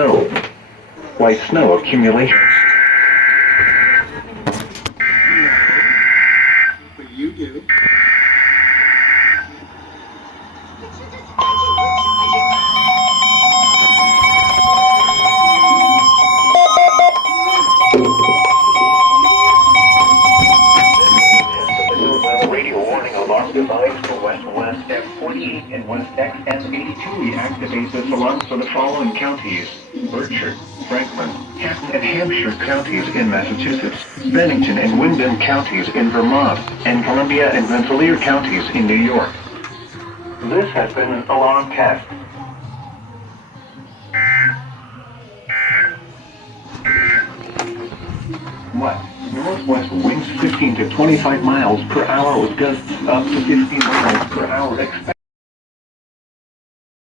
Snow. White snow accumulations. What you do. Radio warning alarm device for West F48 and West XS82 reactivate this alarm for the following counties: Berkshire, Franklin, Canton and Hampshire counties in Massachusetts, Bennington and Wyndham counties in Vermont, and Columbia and Rensselaer counties in New York. This has been an alarm test. What? Northwest winds 15 to 25 miles per hour with gusts up to 50 miles per hour expected.